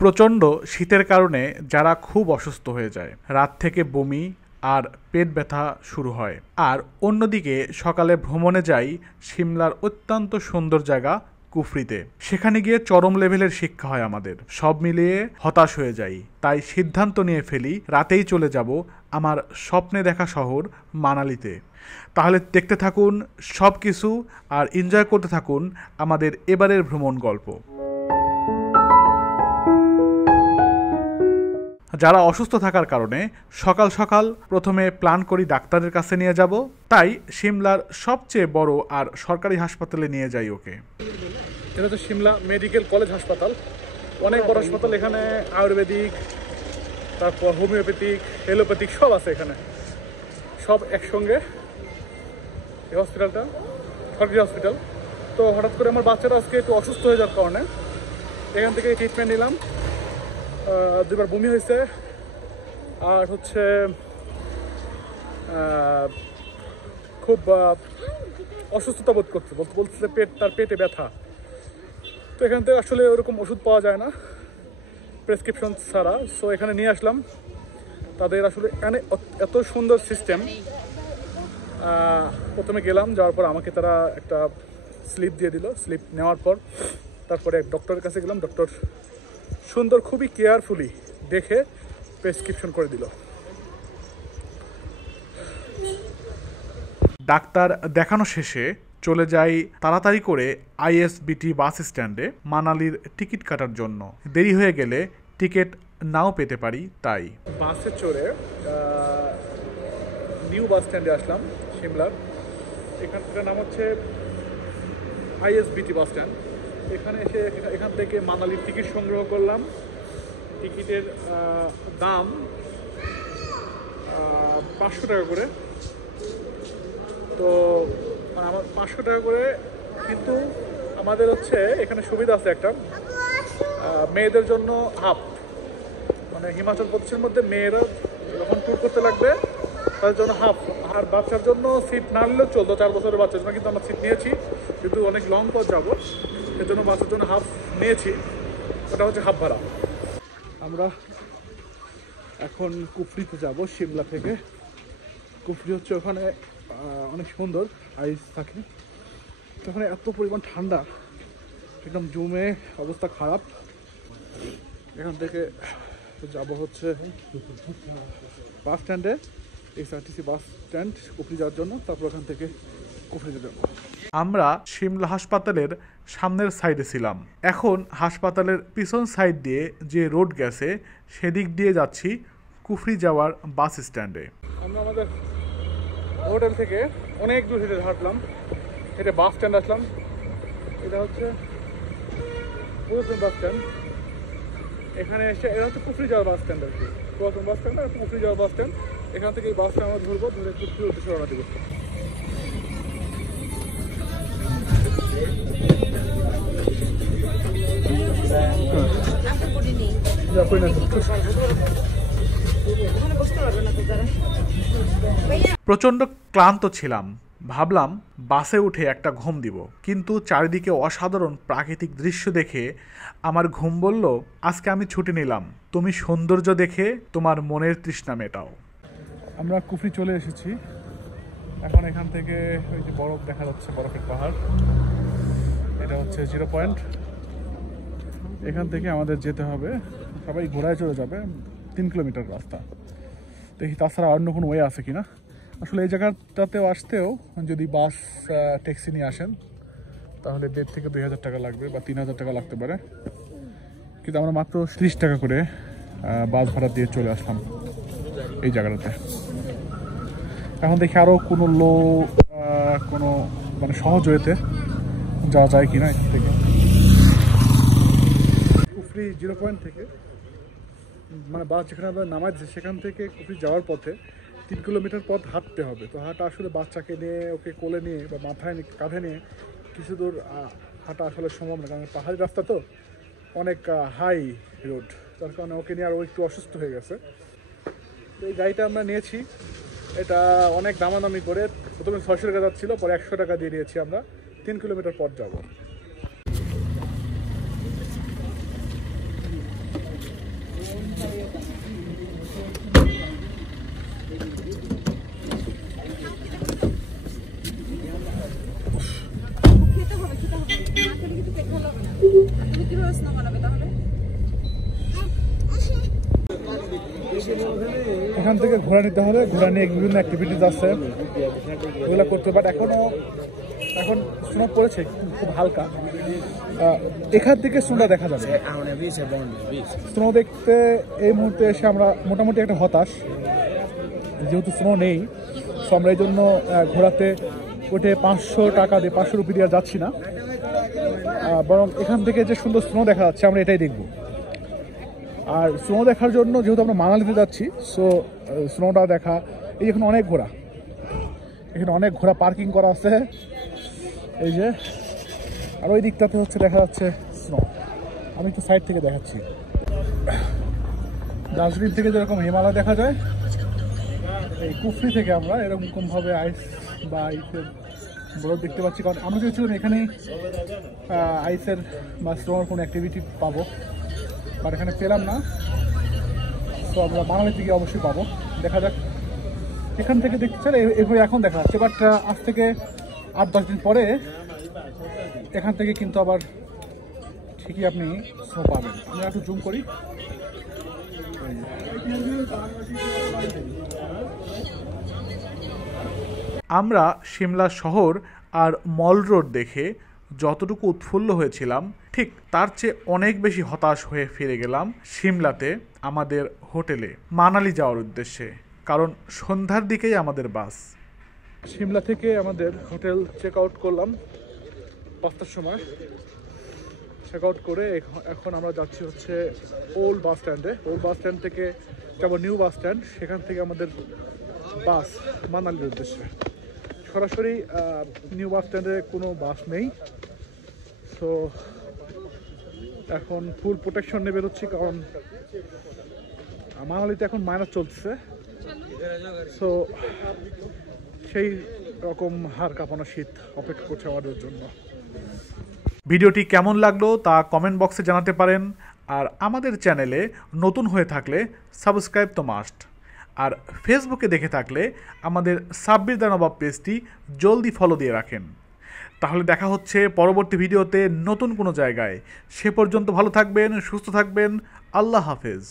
প্রচণ্ড শীতের কারণে যারা খুব অসুস্থ হয়ে যায়, রাত থেকে বমি আর পেট ব্যথা শুরু হয়। আর অন্যদিকে সকালে ভ্রমণে যাই সিমলার অত্যন্ত সুন্দর জায়গা কুফরিতে। সেখানে গিয়ে চরম লেভেলের শিক্ষা হয় আমাদের, সব মিলিয়ে হতাশ হয়ে যাই। তাই সিদ্ধান্ত নিয়ে ফেলি রাতেই চলে যাব আমার স্বপ্নে দেখা শহর মানালিতে। তাহলে দেখতে থাকুন সব কিছু আর এনজয় করতে থাকুন আমাদের এবারের ভ্রমণ গল্প। যারা অসুস্থ থাকার কারণে সকাল সকাল প্রথমে প্ল্যান করি ডাক্তারের কাছে নিয়ে যাব, তাই সিমলার সবচেয়ে বড় আর সরকারি হাসপাতালে নিয়ে যাই ওকে। এটা হচ্ছে সিমলা মেডিকেল কলেজ হাসপাতাল, অনেক বড় হাসপাতাল। এখানে আয়ুর্বেদিক, তারপর হোমিওপ্যাথিক, এলোপ্যাথিক সব আছে এখানে, সব একসঙ্গে। এই হসপিটালটা সরকারি হসপিটাল। তো হঠাৎ করে আমার বাচ্চারা আজকে একটু অসুস্থ হয়ে যাওয়ার কারণে এখান থেকে ট্রিটমেন্ট নিলাম। দুবার বমি হয়েছে আর হচ্ছে খুব অসুস্থতা বোধ করছে, বলছে তার পেটে ব্যথা। তো এখান থেকে আসলে ওরকম ওষুধ পাওয়া যায় না প্রেসক্রিপশন ছাড়া। সো এখানে নিয়ে আসলাম। তাদের আসলে এখানে এত সুন্দর সিস্টেম। প্রথমে গেলাম, যাওয়ার পর আমাকে তারা একটা স্লিপ দিয়ে দিল। স্লিপ নেওয়ার পর তারপরে ডক্টরের কাছে গেলাম। ডক্টর সুন্দর খুবই কেয়ারফুলি দেখে প্রেসক্রিপশন করে দিল। ডাক্তার দেখানো শেষে চলে যাই তাড়াতাড়ি করে আইএসবিটি বাস স্ট্যান্ডে মানালির টিকিট কাটার জন্য। দেরি হয়ে গেলে টিকিট নাও পেতে পারি, তাই বাসে চড়ে নিউ বাস স্ট্যান্ডে আসলাম সিমলার। এখানকার নাম হচ্ছে আইএসবিটি বাস স্ট্যান্ড। এখানে এসে এখান থেকে মানালির টিকিট সংগ্রহ করলাম। টিকিটের দাম 500 টাকা করে। তো আমার 500 টাকা করে, কিন্তু আমাদের হচ্ছে এখানে সুবিধা আছে একটা, মেয়েদের জন্য হাফ, মানে হিমাচল প্রদেশের মধ্যে মেয়েরা যখন ট্যুর করতে লাগবে তাদের জন্য হাফ। আর বাচ্চার জন্য সিট না নিলেও চলতো, 4 বছরের বাচ্চার জন্য, কিন্তু আমরা সিট নিয়েছি কিন্তু অনেক লং পথ যাবো, এর জন্য বাচ্চার জন্য হাফ নিয়েছি। ওটা হচ্ছে হাফ ভাড়া। আমরা এখন কুফরিতে যাব সিমলা থেকে। কুফরি হচ্ছে ওখানে অনেক সুন্দর, আইস থাকে। তো ওখানে এত পরিমাণ ঠান্ডা, একদম জমে অবস্থা খারাপ। এখান থেকে যাব হচ্ছে বাস স্ট্যান্ডে, এসআরটিসি বাস স্ট্যান্ড কুফরি যাওয়ার জন্য। তারপর ওখান থেকে কুফরিতে যাব। আমরা সিমলা হাসপাতালের সামনের সাইডে ছিলাম, এখন হাসপাতালের পিছন সাইড দিয়ে যে রোড গেছে সেদিক দিয়ে যাচ্ছি কুফরি যাওয়ার বাস স্ট্যান্ডে। আমরা আমাদের হোটেল থেকে অনেক দূর হেঁটে হাঁটলাম, এটা বাস স্ট্যান্ড আসলাম। এটা হচ্ছে পুরাতন বাস স্ট্যান্ড। এখানে এসে এটা হচ্ছে কুফরি যাওয়ার বাস স্ট্যান্ড আর কি, পুরাতন বাস স্ট্যান্ড আর কুফরি যাওয়ার বাস স্ট্যান্ড। এখান থেকে এই বাসটা আমরা ধরবো, ধরে কুফরির উদ্দেশ্যে রওনা দেবো। প্রচণ্ড ক্লান্ত ছিলাম, ভাবলাম বাসে উঠে একটা ঘুম দিব, কিন্তু চারিদিকে অসাধারণ প্রাকৃতিক দৃশ্য দেখে আমার ঘুম বলল, আজকে আমি ছুটি নিলাম, তুমি সৌন্দর্য দেখে তোমার মনের তৃষ্ণা মেটাও। আমরা কুফরি চলে এসেছি। এখন এখান থেকে ওই যে বরফ দেখা যাচ্ছে, বরফের পাহাড়, এটা হচ্ছে 0 পয়েন্ট। এখান থেকে আমাদের যেতে হবে, সবাই ঘোড়ায় চলে যাবে, 3 কিলোমিটার রাস্তা। দেখি তাছাড়া অন্য কোনো ওয়ে আছে কিনা। আসলে এই জায়গাটাতেও আসতেও যদি বাস ট্যাক্সি নিয়ে আসেন তাহলে 1,500 থেকে 2,000 টাকা লাগবে, বা 3,000 টাকা লাগতে পারে। কিন্তু আমরা মাত্র 30 টাকা করে বাস ভাড়া দিয়ে চলে আসলাম এই জায়গাটাতে। এখন দেখি আরও কোনো কোনো মানে সহজ ওয়েতে যাওয়া যায় কিনা। এখান থেকে কুফরি 0 পয়েন্ট থেকে, মানে বাস যেখানে আমরা নামাইছি সেখান থেকে কুফরি যাওয়ার পথে 3 কিলোমিটার পথ হাঁটতে হবে। তো হাঁটা আসলে বাচ্চাকে নিয়ে, ওকে কোলে নিয়ে বা মাথায় কাঁধে নিয়ে কিছু দূর হাঁটা আসলে সম্ভব না, কারণ পাহাড়ি রাস্তা তো, অনেক হাই রোড, তার কারণে ওকে নিয়ে আর ও একটু অসুস্থ হয়ে গেছে। তো এই গাড়িটা আমরা নিয়েছি, এটা অনেক দামাদামি করে। প্রথমে 600 টাকা যাচ্ছিলো, পরে 100 টাকা দিয়ে নিয়েছি আমরা। 3 কিলোমিটার পথ যাব। এখান থেকে ঘোরা নিতে হবে, ঘোরা নিয়ে বিভিন্ন অ্যাক্টিভিটিস আছে ওগুলো করতে, বাট এখন স্নো পড়েছে খুব হালকা, এখান থেকে স্নোটা দেখা যাবে। স্নো দেখতে এই মুহূর্তে এসে আমরা মোটামুটি একটা হতাশ, যেহেতু স্নো নেই। সো আমরা এই জন্য ঘোরাতে উঠে 500 টাকা দিয়ে 500 রুপি দিয়ে যাচ্ছি না, বরং এখান থেকে যে সুন্দর স্নো দেখা যাচ্ছে আমরা এটাই দেখব। আর স্নো দেখার জন্য যেহেতু আমরা মানালিতে যাচ্ছি, সো স্নোটা দেখা, এই এখানে অনেক ঘোড়া পার্কিং করা আছে এই যে, আর ওই দিকটাতে হচ্ছে দেখা যাচ্ছে স্নো। আমি একটু সাইড থেকে দেখাচ্ছি, দার্জিলিং থেকে যেরকম হিমালয় দেখা যায়, এই কুফরি থেকে আমরা এরকমভাবে আইসের বরফ দেখতে পাচ্ছি। কারণ আমরা চেয়েছিলাম এখানেই আইসের বা স্নোর কোনো অ্যাক্টিভিটি পাবো, বাট এখানে পেলাম না। তো আমরা বাঙালি থেকে অবশ্যই পাবো, দেখা যাক। এখান থেকে দেখতে চাই এভাবে এখন দেখা যাচ্ছে, বাট আজ থেকে 8-10 দিন পরে এখান থেকে কিন্তু আবার ঠিকই আপনি স্নো পাবেন। আমি একটু জুম করি, আমরা সিমলা শহর আর মল রোড দেখে যতটুকু উৎফুল্ল হয়েছিলাম, ঠিক তার চেয়ে অনেক বেশি হতাশ হয়ে ফিরে গেলাম সিমলাতে আমাদের হোটেলে মানালি যাওয়ার উদ্দেশ্যে। কারণ সন্ধ্যার দিকেই আমাদের বাস। সিমলা থেকে আমাদের হোটেল চেক আউট করলাম 5টার সময়। চেক আউট করে এখন আমরা যাচ্ছি হচ্ছে ওল্ড বাস স্ট্যান্ডে। ওল্ড বাস স্ট্যান্ড থেকে যাবো নিউ বাস স্ট্যান্ড, সেখান থেকে আমাদের বাস মানালির উদ্দেশ্যে। সরাসরি নিউ বাস স্ট্যান্ডে কোনো বাস নেই, সো এখন ফুল প্রোটেকশন নিয়ে বেরোচ্ছি, কারণ মানালিতে এখন মাইনাস চলছে। সো সেই রকম হাড় কাঁপানো শীত অপেক্ষা করছে আমাদের জন্য। ভিডিওটি কেমন লাগলো তা কমেন্ট বক্সে জানাতে পারেন, আর আমাদের চ্যানেলে নতুন হয়ে থাকলে সাবস্ক্রাইব তো মাস্ট। আর ফেসবুকে দেখে থাকলে আমাদের সাব্বির দা নবাব পেজটি জলদি ফলো দিয়ে রাখেন। তাহলে দেখা হচ্ছে পরবর্তী ভিডিওতে নতুন কোনো জায়গায়। সে পর্যন্ত ভালো থাকবেন, সুস্থ থাকবেন। আল্লাহ হাফেজ।